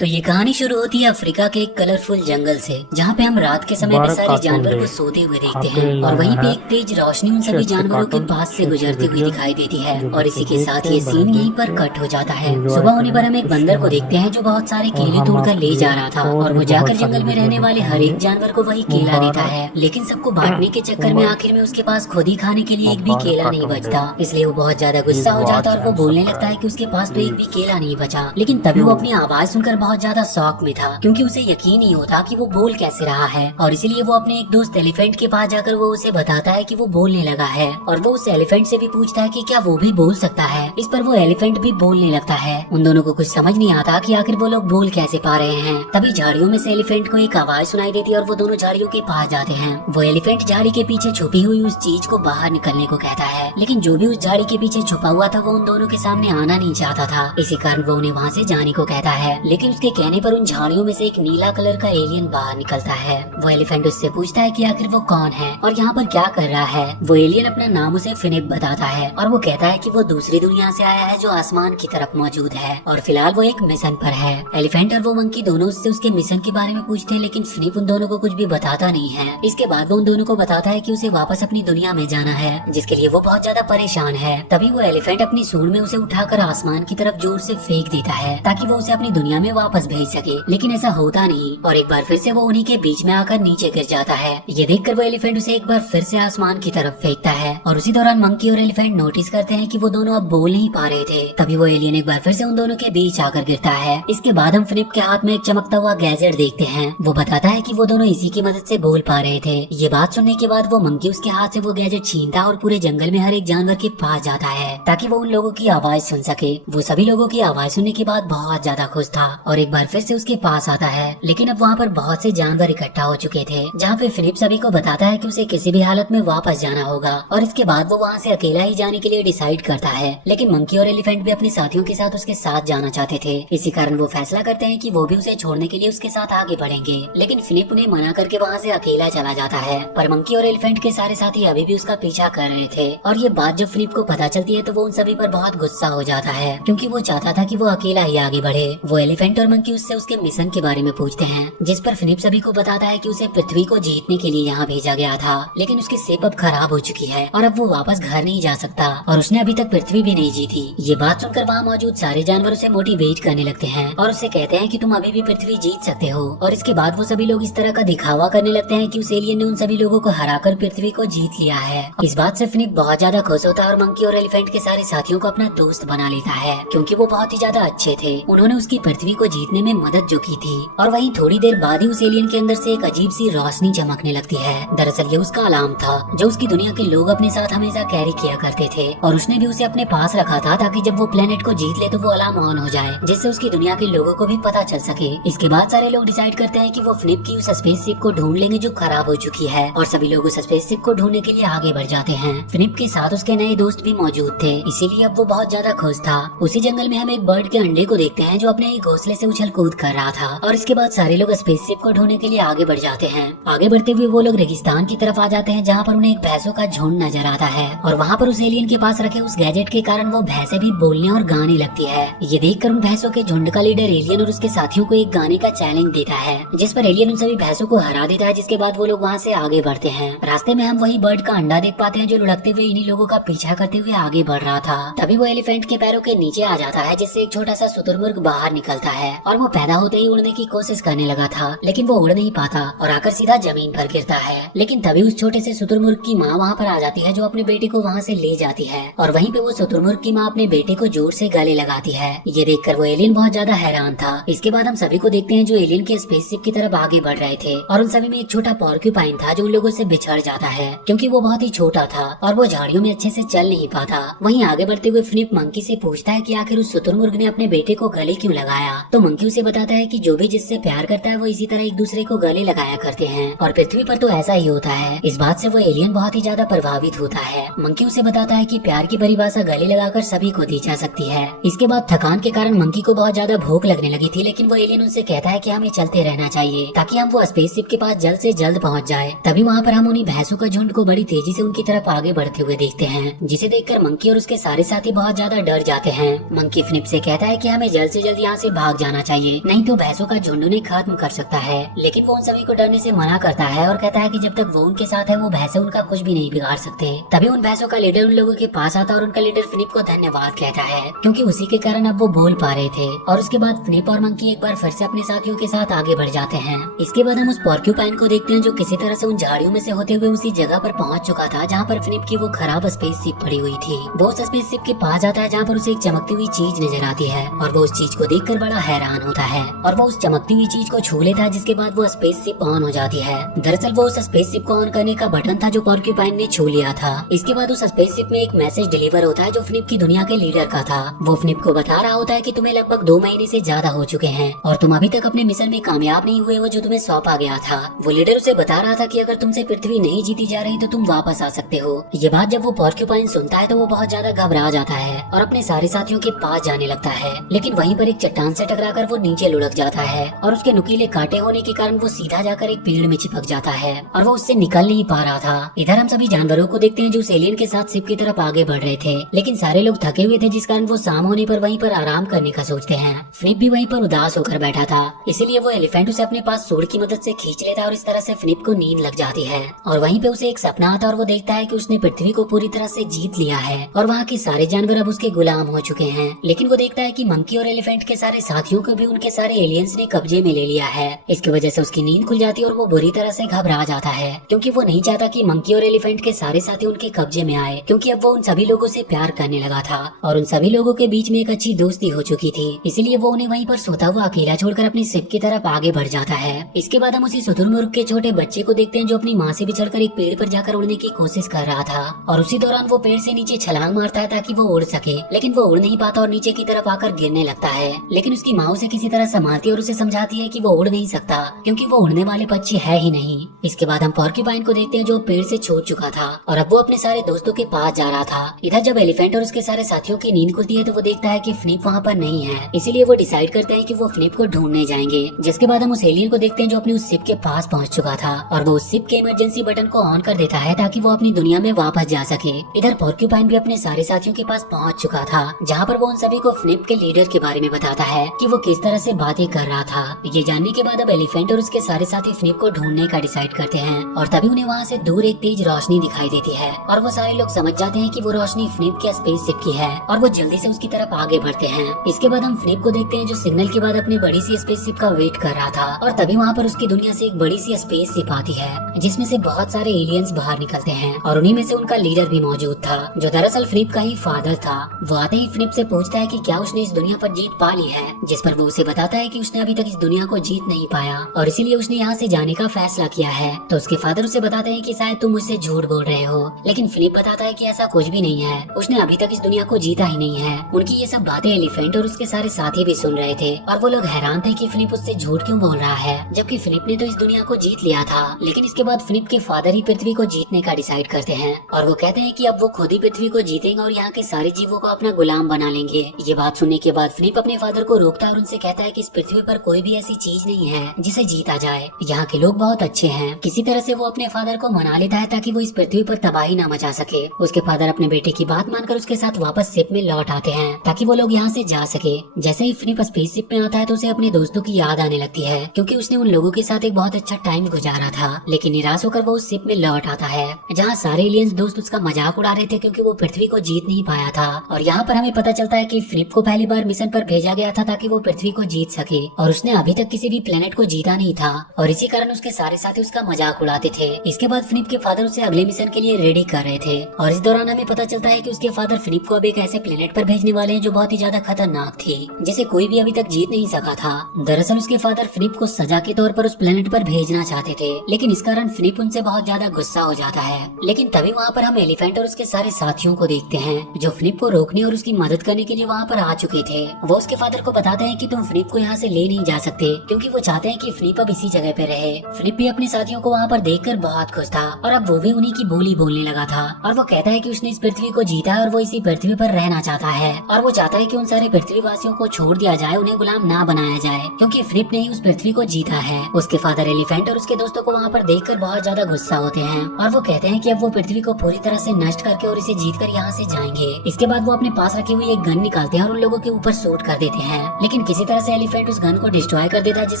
तो ये कहानी शुरू होती है अफ्रीका के एक कलरफुल जंगल से, जहाँ पे हम रात के समय में सारे जानवर को सोते हुए देखते हैं और वहीं पे एक तेज रोशनी उन सभी जानवरों के पास से गुजरती हुई दिखाई देती है। और इसी के साथ ये सीन यहीं पर कट हो जाता है। सुबह होने पर हम एक बंदर को देखते हैं जो बहुत सारे केले तोड़कर ले जा रहा था और वो जाकर जंगल में रहने वाले हर एक जानवर को वही केला देता है। लेकिन सबको बांटने के चक्कर में आखिर में उसके पास खुद ही खाने के लिए एक भी केला नहीं बचता। इसलिए वो बहुत ज्यादा गुस्सा हो जाता है और वो बोलने लगता है कि उसके पास तो एक भी केला नहीं बचा। लेकिन तभी वो अपनी आवाज सुनकर बहुत ज्यादा शौक में था, क्योंकि उसे यकीन नहीं होता कि वो बोल कैसे रहा है। और इसीलिए वो अपने एक दोस्त एलिफेंट के पास जाकर वो उसे बताता है कि वो बोलने लगा है और वो उस एलिफेंट से भी पूछता है कि क्या वो भी बोल सकता है। इस पर वो एलिफेंट भी बोलने लगता है। उन दोनों को कुछ समझ नहीं आता कि आखिर वो लोग बोल कैसे पा रहे हैं। तभी झाड़ियों में से एलिफेंट को एक आवाज सुनाई देती है और वो दोनों झाड़ियों के पास जाते हैं। वो एलिफेंट झाड़ी के पीछे छुपी हुई उस चीज को बाहर निकलने को कहता है, लेकिन जो भी उस झाड़ी के पीछे छुपा हुआ था वो उन दोनों के सामने आना नहीं चाहता था। इसी कारण वो उन्हें वहाँ से जाने को कहता है। लेकिन उसके कहने पर उन झाड़ियों में से एक नीला कलर का एलियन बाहर निकलता है। वो एलिफेंट उससे पूछता है कि आखिर वो कौन है और यहाँ पर क्या कर रहा है। वो एलियन अपना नाम उसे फिनिप बताता है और वो कहता है कि वो दूसरी दुनिया से आया है जो आसमान की तरफ मौजूद है और फिलहाल वो एक मिशन पर है। एलिफेंट और वो मंकी दोनों उससे उसके मिशन के बारे में पूछते हैं, लेकिन फिनिप उन दोनों को कुछ भी बताता नहीं है। इसके बाद वो उन दोनों को बताता है कि उसे वापस अपनी दुनिया में जाना है, जिसके लिए वो बहुत ज्यादा परेशान है। तभी वो एलिफेंट अपनी सूंड में उसे उठाकर आसमान की तरफ जोर से फेंक देता है ताकि वो उसे अपनी दुनिया में वापस भेज सके। लेकिन ऐसा होता नहीं और एक बार फिर से वो उन्हीं के बीच में आकर नीचे गिर जाता है। ये देखकर वो एलिफेंट उसे एक बार फिर से आसमान की तरफ फेंकता है और उसी दौरान मंकी और एलिफेंट नोटिस करते हैं कि वो दोनों अब बोल नहीं पा रहे थे। तभी वो एलियन एक बार फिर से उन दोनों के बीच आकर गिरता है। इसके बाद हम फिनिप के हाथ में एक चमकता हुआ गैजेट देखते हैं। वो बताता है कि वो दोनों इसी की मदद से बोल पा रहे थे। ये बात सुनने के बाद वो मंकी उसके हाथ से वो गैजेट छीनता और पूरे जंगल में हर एक जानवर के पास जाता है ताकि वो उन लोगों की आवाज सुन सके। वो सभी लोगों की आवाज सुनने के बाद बहुत ज्यादा खुश था और एक बार फिर से उसके पास आता है। लेकिन अब वहाँ पर बहुत से जानवर इकट्ठा हो चुके थे, जहाँ पे फिनिप सभी को बताता है कि उसे किसी भी हालत में वापस जाना होगा और इसके बाद वो वहाँ से अकेला ही जाने के लिए डिसाइड करता है। लेकिन मंकी और एलिफेंट भी अपने साथियों के साथ उसके साथ जाना चाहते थे। इसी कारण वो फैसला करते हैं कि वो भी उसे छोड़ने के लिए उसके साथ आगे बढ़ेंगे। लेकिन फिनिप उन्हें मना करके वहाँ से अकेला चला जाता है, पर मंकी और एलिफेंट के सारे साथी अभी भी उसका पीछा कर रहे थे। और ये बात जब फिनिप को पता चलती है तो वो उन सभी पर बहुत गुस्सा हो जाता है, क्योंकि वो चाहता था कि वो अकेला ही आगे बढ़े। वो एलिफेंट और मंकी उससे उसके मिशन के बारे में पूछते हैं, जिस पर फिनिप सभी को बताता है कि उसे पृथ्वी को जीतने के लिए यहाँ भेजा गया था, लेकिन उसकी सेप अब खराब हो चुकी है और अब वो वापस घर नहीं जा सकता और उसने अभी तक पृथ्वी भी नहीं जीती। ये बात सुनकर वहाँ मौजूद सारे जानवर उसे मोटिवेट करने लगते हैं और उससे कहते हैं कि तुम अभी भी पृथ्वी जीत सकते हो। और इसके बाद वो सभी लोग इस तरह का दिखावा करने लगते हैं कि उस एलियन ने उन सभी लोगों को हराकर पृथ्वी को जीत लिया है। इस बात से फिनिप बहुत ज्यादा खुश होता है और मंकी और एलिफेंट के सारे साथियों को अपना दोस्त बना लेता है, क्योंकि वो बहुत ही ज्यादा अच्छे थे। उन्होंने उसकी पृथ्वी को जीतने में मदद जो की थी। और वहीं थोड़ी देर बाद ही उस एलियन के अंदर से एक अजीब सी रोशनी चमकने लगती है। दरअसल ये उसका अलार्म था जो उसकी दुनिया के लोग अपने साथ हमेशा कैरी किया करते थे और उसने भी उसे अपने पास रखा था ताकि जब वो प्लेनेट को जीत ले तो वो अलार्म ऑन हो जाए, जिससे उसकी दुनिया के लोगों को भी पता चल सके। इसके बाद सारे लोग डिसाइड करते हैं कि वो फिनिप की उस स्पेसशिप को ढूंढ लेंगे जो खराब हो चुकी है और सभी लोग उस स्पेसशिप को ढूंढने के लिए आगे बढ़ जाते हैं। फिनिप के साथ उसके नए दोस्त भी मौजूद थे, इसीलिए अब वो बहुत ज्यादा खुश था। उसी जंगल में हम एक बर्ड के अंडे को देखते हैं जो अपने एक घोंसले से उछल कूद कर रहा था और इसके बाद सारे लोग स्पेसशिप को ढूंढने के लिए आगे बढ़ जाते हैं। आगे बढ़ते हुए वो लोग रेगिस्तान की तरफ आ जाते हैं, जहाँ पर उन्हें एक भैंसों का झुंड नजर आता है और वहाँ पर उस एलियन के पास रखे उस गैजेट के कारण वो भैंसे भी बोलने और गाने लगती है। ये देखकर उन भैंसों के झुंड का लीडर एलियन और उसके साथियों को एक गाने का चैलेंज देता है, जिस पर एलियन उन सभी भैंसों को हरा देता है। जिसके बाद वो लोग वहाँ से आगे बढ़ते हैं। रास्ते में हम वही बर्ड का अंडा देख पाते हैं जो लुढ़कते हुए इन्हीं लोगों का पीछा करते हुए आगे बढ़ रहा था। तभी वो एलिफेंट के पैरों के नीचे आ जाता है, जिससे एक छोटा सा शुतुरमुर्ग बाहर निकलता है और वो पैदा होते ही उड़ने की कोशिश करने लगा था, लेकिन वो उड़ नहीं पाता और आकर सीधा जमीन पर गिरता है। लेकिन तभी उस छोटे से शुतुरमुर्ग की माँ वहाँ पर आ जाती है, जो अपने बेटे को वहाँ से ले जाती है और वहीं पे वो शुतुरमुर्ग की माँ अपने बेटे को जोर से गले लगाती है। ये देखकर वो एलियन बहुत ज्यादा हैरान था। इसके बाद हम सभी को देखते हैं जो एलियन के स्पेसशिप की तरफ आगे बढ़ रहे थे और उन सभी में एक छोटा पॉर्क्यूपाइन था जो उन लोगों से बिछड़ जाता है, क्योंकि वो बहुत ही छोटा था और वो झाड़ियों में अच्छे से चल नहीं पाता। वहीं आगे बढ़ते हुए फिनिप मंकी से पूछता है कि आखिर उस शुतुरमुर्ग ने अपने बेटे को गले क्यों लगाया। तो मंकी उसे बताता है कि जो भी जिससे प्यार करता है वो इसी तरह एक दूसरे को गले लगाया करते हैं और पृथ्वी पर तो ऐसा ही होता है। इस बात से वो एलियन बहुत ही ज्यादा प्रभावित होता है। मंकी उसे बताता है कि प्यार की परिभाषा गले लगाकर सभी को दी जा सकती है। इसके बाद थकान के कारण मंकी को बहुत ज्यादा भूख लगने लगी थी, लेकिन वो एलियन उनसे कहता है कि हमें चलते रहना चाहिए ताकि हम वो स्पेसशिप के पास जल्द से जल्द पहुंच जाए। तभी वहाँ पर हम उन्हीं भैंसों का झुंड को बड़ी तेजी से उनकी तरफ आगे बढ़ते हुए देखते हैं, जिसे देखकर मंकी और उसके सारे साथी बहुत ज्यादा डर जाते हैं। मंकी फिनिप से कहता है कि हमें जल्द से जल्द यहाँ से भाग जाना जाना चाहिए, नहीं तो भैंसों का झुंड उन्हें खत्म कर सकता है। लेकिन वो उन सभी को डरने से मना करता है और कहता है कि जब तक वो उनके साथ है वो भैंसे उनका कुछ भी नहीं बिगाड़ सकते। तभी उन भैंसों का लीडर उन लोगों के पास आता और उनका लीडर फिनिप को धन्यवाद कहता है, क्योंकि उसी के कारण अब वो बोल पा रहे थे। और उसके बाद फिनिप और मंकी एक बार फिर से अपने साथियों के साथ आगे बढ़ जाते हैं। इसके बाद हम उस पोर्क्यूपाइन को देखते हैं जो किसी तरह से उन झाड़ियों में से होते हुए उसी जगह पर पहुंच चुका था जहाँ पर फिनिप की वो खराब स्पेसशिप पड़ी हुई थी। वो उस स्पेसशिप के पास जाता है जहाँ पर उसे एक चमकती हुई चीज नजर आती है और वो उस चीज को देखकर बड़ा हैरान होता है और वो उस चमकती हुई चीज को छू लेता है, जिसके बाद वो स्पेसशिप ऑन हो जाती है। दरअसल वो उस स्पेसशिप को ऑन करने का बटन था जो पोर्क्यूपाइन ने छू लिया था। इसके बाद उस स्पेसशिप में एक मैसेज डिलीवर होता है जो फिनिप की दुनिया के लीडर का था। वो फिनिप को बता रहा होता है कि तुम्हें लगभग 2 महीने से ज्यादा हो चुके हैं और तुम अभी तक अपने मिशन में कामयाब नहीं हुए हो जो तुम्हें सौंपा गया था। वो लीडर उसे बता रहा था कि अगर तुमसे पृथ्वी नहीं जीती जा रही तो तुम वापस आ सकते हो। ये बात जब वो पोर्क्यूपाइन सुनता है तो वो बहुत ज्यादा घबरा जाता है और अपने सारे साथियों के पास जाने लगता है, लेकिन वहीं पर एक चट्टान से टकराकर वो नीचे लुढ़क जाता है और उसके नुकीले कांटे होने के कारण वो सीधा जाकर एक पेड़ में चिपक जाता है और वो उससे निकल नहीं पा रहा था। इधर हम सभी जानवरों को देखते हैं जो उस एलियन के साथ शिप की तरफ आगे बढ़ रहे थे, लेकिन सारे लोग थके हुए थे जिस कारण वो शाम होने पर वहीं पर आराम करने का सोचते हैं। फिनिप भी वहीं पर उदास होकर बैठा था, इसीलिए वो एलिफेंट उसे अपने पास सूंड की मदद से खींच लेता है और इस तरह से फिनिप को नींद लग जाती है। और वहीं पे उसे एक सपना आता है और वो देखता है कि उसने पृथ्वी को पूरी तरह से जीत लिया है और वहाँ के सारे जानवर अब उसके गुलाम हो चुके हैं। लेकिन वो देखता है कि मंकी और एलिफेंट के सारे साथियों को भी उनके सारे एलियंस ने कब्जे में ले लिया है। इसकी वजह से उसकी नींद खुल जाती है और वो बुरी तरह से घबरा जाता है, क्योंकि वो नहीं चाहता कि मंकी और एलिफेंट के सारे साथी उनके कब्जे में आए, क्योंकि अब वो उन सभी लोगों से प्यार करने लगा था और उन सभी लोगों के बीच में एक अच्छी दोस्ती हो चुकी थी। इसीलिए वो उन्हें वहीं पर सोता हुआ अकेला छोड़कर अपनी शिप की तरफ आगे बढ़ जाता है। इसके बाद हम उसी शुतुरमुर्ग के छोटे बच्चे को देखते हैं जो अपनी माँ से बिछड़कर एक पेड़ पर जाकर उड़ने की कोशिश कर रहा था और उसी दौरान वो पेड़ से नीचे छलांग मारता है ताकि वो उड़ सके, लेकिन वो उड़ नहीं पाता और नीचे की तरफ आकर गिरने लगता है। लेकिन उसकी माँ उसे किसी तरह संभालती है और उसे समझाती है कि वो उड़ नहीं सकता क्योंकि वो उड़ने वाले पक्षी है ही नहीं। इसके बाद हम पोर्क्यूपाइन को देखते हैं जो पेड़ से छूट चुका था और अब वो अपने सारे दोस्तों के पास जा रहा था। इधर जब एलिफेंट और उसके सारे साथियों की नींद खुलती है तो वो देखता है कि फिनिप वहाँ पर नहीं है, इसीलिए वो डिसाइड करते हैं कि वो फिनिप को ढूंढने जाएंगे। जिसके बाद हम उस एलियन को देखते हैं जो अपनी उस शिप के पास पहुँच चुका था और वो उस शिप के इमरजेंसी बटन को ऑन कर देता है ताकि वो अपनी दुनिया में वापस जा सके। इधर पोर्क्यूपाइन भी अपने सारे साथियों के पास पहुँच चुका था जहाँ पर वो उन सभी को फिनिप के लीडर के बारे में बताता है कि वो किस तरह से बातें कर रहा था। ये जानने के बाद अब एलिफेंट और उसके सारे साथी फिनिप को ढूंढने का डिसाइड करते हैं और तभी उन्हें वहाँ से दूर एक तेज रोशनी दिखाई देती है और वो सारे लोग समझ जाते हैं कि वो रोशनी फिनिप के स्पेसशिप की है और वो जल्दी से उसकी तरफ आगे बढ़ते हैं। इसके बाद हम फिनिप को देखते हैं जो सिग्नल के बाद अपनी बड़ी सी स्पेसशिप का वेट कर रहा था और तभी वहाँ पर उसकी दुनिया से एक बड़ी सी स्पेसशिप आती है जिसमें से बहुत सारे एलियंस बाहर निकलते हैं और उन्हीं में से उनका लीडर भी मौजूद था जो दरअसल फिनिप का ही फादर था। वो आते ही फिनिप से पूछता है कि क्या उसने इस दुनिया पर जीत पा ली है, जिस पर वो उसे बताता है कि उसने अभी तक इस दुनिया को जीत नहीं पाया और इसीलिए उसने यहाँ से जाने का फैसला किया है। तो उसके फादर उसे बताते हैं कि शायद तुम मुझसे झूठ बोल रहे हो, लेकिन फिनिप बताता है कि ऐसा कुछ भी नहीं है, उसने अभी तक इस दुनिया को जीता ही नहीं है। उनकी ये सब बातें एलिफेंट और उसके सारे साथी भी सुन रहे थे और वो लोग हैरान थे कि फिनिप उससे झूठ क्यों बोल रहा है, जबकि फिनिप ने तो इस दुनिया को जीत लिया था। लेकिन इसके बाद फिनिप के फादर ही पृथ्वी को जीतने का डिसाइड करते हैं और वो कहते हैं कि अब वो खुद ही पृथ्वी को जीतेंगे और यहाँ के सारे जीवों को अपना गुलाम बना लेंगे। ये बात सुनने के बाद फिनिप अपने फादर को रोकता है और उनसे कहता है कि इस पृथ्वी पर कोई भी ऐसी चीज नहीं है जिसे जीता जाए, यहाँ के लोग बहुत अच्छे हैं। किसी तरह से वो अपने फादर को मना लेता है ताकि वो इस पृथ्वी पर तबाही ना मचा सके। उसके फादर अपने बेटे की बात मानकर उसके साथ वापस शिप में लौट आते हैं ताकि वो लोग यहाँ से जा सके। जैसे ही फिनिप स्पेसशिप में आता है तो उसे अपने दोस्तों की याद आने लगती है क्योंकि उसने उन लोगों के साथ एक बहुत अच्छा टाइम गुजारा था। लेकिन निराश होकर वो उस शिप में लौट आता है जहाँ सारे एलियंस दोस्त उसका मजाक उड़ा रहे थे क्योंकि वो पृथ्वी को जीत नहीं पाया था। और यहाँ पर हमें पता चलता है कि फिनिप को पहली बार मिशन पर भेजा गया था ताकि वो पृथ्वी को जीत सके और उसने अभी तक किसी भी प्लेनेट को जीता नहीं था और इसी कारण उसके सारे साथी उसका मजाक उड़ाते थे। इसके बाद फिनिप के फादर उसे अगले मिशन के लिए रेडी कर रहे थे और इस दौरान हमें पता चलता है कि उसके फादर फिनिप को अब एक ऐसे प्लेनेट पर भेजने वाले हैं जो बहुत ही ज्यादा खतरनाक थी, जिसे कोई भी अभी तक जीत नहीं सका था। दरअसल उसके फादर फिनिप को सजा के तौर पर उस प्लेनेट पर भेजना चाहते थे, लेकिन इस कारण फिनिप उनसे बहुत ज्यादा गुस्सा हो जाता है। लेकिन तभी वहाँ पर हम एलिफेंट और उसके सारे साथियों को देखते हैं जो फिनिप को रोकने और उसकी मदद करने के लिए वहाँ पर आ चुके थे। वो उसके फादर को बताते हैं कि तुम फिनिप को यहाँ से ले नहीं जा सकते क्योंकि वो चाहते हैं कि फिनिप अब इसी जगह पे रहे। फिनिप भी अपने साथियों को वहाँ पर देखकर बहुत खुश था और अब वो भी उन्हीं की बोली बोलने लगा था और वो कहता है कि उसने इस पृथ्वी को जीता है और वो इसी पृथ्वी पर रहना चाहता है और वो चाहता है कि उन सारे पृथ्वीवासियों को छोड़ दिया जाए, उन्हें गुलाम ना बनाया जाए क्योंकि फिनिप ने ही उस पृथ्वी को जीता है। उसके फादर एलिफेंट और उसके दोस्तों को वहाँ पर देखकर बहुत ज्यादा गुस्सा होते हैं और वो कहते हैं कि अब वो पृथ्वी को पूरी तरह से नष्ट करके और इसे जीतकर यहाँ से जाएंगे। इसके बाद वो अपने पास रखी हुई एक गन निकालते हैं और उन लोगों के ऊपर शूट कर देते हैं, लेकिन किसी तरह से एलिफेंट उस गन को डिस्ट्रॉय कर देता है, जिस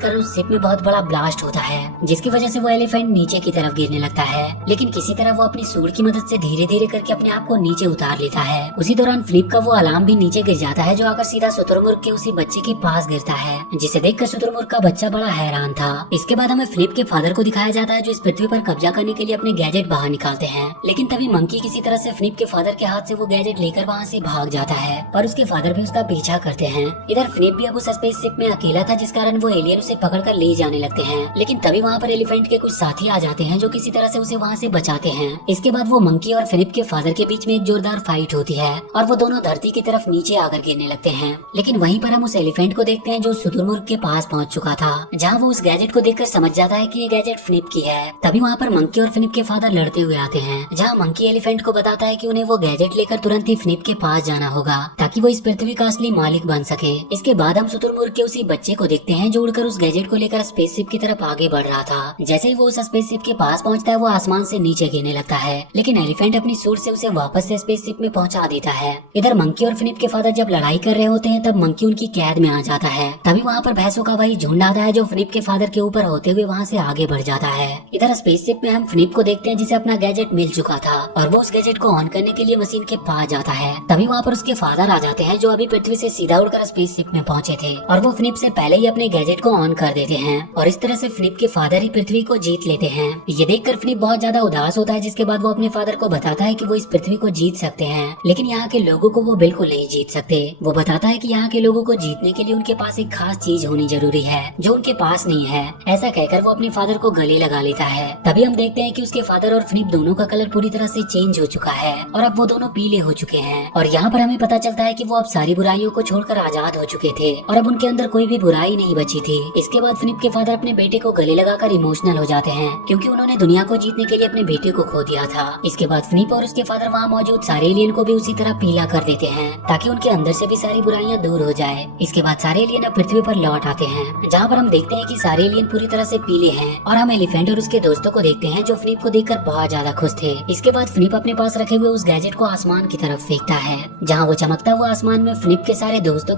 कारण उस शिप में बहुत बड़ा ब्लास्ट होता है, जिसकी वजह से वो एलिफेंट नीचे की तरफ गिरने लगता है। लेकिन किसी तरह वो अपनी सूंड की मदद से धीरे धीरे करके अपने आप को नीचे उतार लेता है। उसी दौरान फ्लिप का वो अलार्म भी नीचे गिर जाता है, जो आकर सीधा शुतुरमुर्ग के उसी बच्चे के पास गिरता है, जिसे देखकर शुतुरमुर्ग का बच्चा बड़ा हैरान था। इसके बाद हमें फ्लिप के फादर को दिखाया जाता है, जो इस पृथ्वी पर कब्जा करने के लिए अपने गैजेट बाहर निकालते हैं। लेकिन तभी मंकी किसी तरह से फ्लिप के फादर के हाथ से वो गैजेट लेकर वहाँ से भाग जाता है और उसके फादर भी उसका पीछा करते हैं। इधर फ्लिप भी अब उस स्पेसशिप में अकेला था, जिस कारण वो एलियन उसे पकड़कर ले जाने लगते हैं। लेकिन तभी वहाँ पर एलिफेंट के कुछ साथी आ जाते हैं, जो किसी तरह से उसे वहाँ से बचाते हैं। इसके बाद वो मंकी और फ्लिप के फादर के बीच में एक जोरदार फाइट होती है और वो दोनों धरती की तरफ नीचे आकर गिरने लगते हैं। लेकिन वहीं पर हम उस एलिफेंट को देखते हैं, जो शुतुरमुर्ग के पास पहुंच चुका था, जहां वो उस गैजेट को देखकर समझ जाता है कि ये गैजेट फ्लिप की है। तभी वहां पर मंकी और फ्लिप के फादर लड़ते हुए आते हैं, जहां मंकी एलिफेंट को बताता है कि उन्हें वो गैजेट लेकर तुरंत ही फ्लिप के पास जाना होगा, ताकि वो इस पृथ्वी का असली मालिक बन सके। इसके बाद हम शुतुरमुर्ग के उसी बच्चे को देखते हैं, जो उड़कर उस गैजेट को लेकर स्पेसशिप की तरफ आगे बढ़ रहा था। जैसे ही वो उस स्पेसशिप के पास पहुंचता है, वो आसमान से नीचे गिरने लगता है, लेकिन एलिफेंट अपनी सूंड से उसे वापस से स्पेसशिप में पहुंचा देता है। इधर मंकी और फ्लिप के फादर जब लड़ाई कर रहे होते हैं, तब मंकी उनकी कैद में आ जाता है। तभी वहाँ पर भैंसों का वही झुंड आता है, जो फ्लिप के फादर के ऊपर होते हुए वहाँ से आगे बढ़ जाता है। इधर स्पेसशिप में हम फ्लिप को देखते हैं, जिसे अपना गैजेट मिल चुका था और वो उस गैजेट को ऑन करने के लिए मशीन के पास जाता है। तभी वहाँ पर उसके फादर आ जाते हैं, जो अभी पृथ्वी से सीधा उड़कर स्पेसशिप में पहुंचे थे, और वो फ्लिप से पहले ही अपने गैजेट को ऑन कर देते हैं और इस तरह से फ्लिप के फादर ही पृथ्वी को जीत लेते हैं। ये देखकर फ्लिप बहुत ज्यादा उदास होता है, जिसके बाद वो अपने फादर को बताता है कि वो इस पृथ्वी को जीत सकते हैं, लेकिन यहाँ के लोगों को वो बिल्कुल नहीं जीत सकते। वो बताता है कि यहाँ के लोगों को जीतने के लिए उनके पास एक खास चीज होनी जरूरी है, जो उनके पास नहीं है। ऐसा कहकर वो अपने फादर को गले लगा लेता है। तभी हम देखते हैं कि उसके फादर और फ्लिप दोनों का कलर पूरी तरह से चेंज हो चुका है और अब वो दोनों पीले हो चुके हैं। और यहाँ पर हमें पता चलता है कि वो अब सारी बुराइयों को छोड़कर आजाद हो चुके थे और अब उनके अंदर कोई भी बुराई नहीं बची थी। इसके बाद फ्लिप के फादर अपने बेटे को गले लगाकर इमोशनल हो जाते हैं, क्योंकि उन्होंने दुनिया को जीतने के लिए अपने बेटे को खो दिया था। इसके बाद फ्लिप और उसके फादर वहाँ मौजूद सारे एलियन को भी उसी तरह पीला कर देते हैं, ताकि उनके अंदर से भी सारी बुराइयां दूर हो जाए। इसके बाद सारे एलियन अब पृथ्वी पर लौट आते हैं, जहाँ पर हम देखते हैं कि सारे एलियन पूरी तरह से पीले हैं और हम एलिफेंट और उसके दोस्तों को देखते हैं, जो फ्लिप को देखकर बहुत ज्यादा खुश थे। इसके बाद फ्लिप अपने पास रखे हुए उस गैजेट को आसमान की तरफ फेंकता है, जहाँ वो चमकता हुआ आसमान में फ्लिप के सारे दोस्तों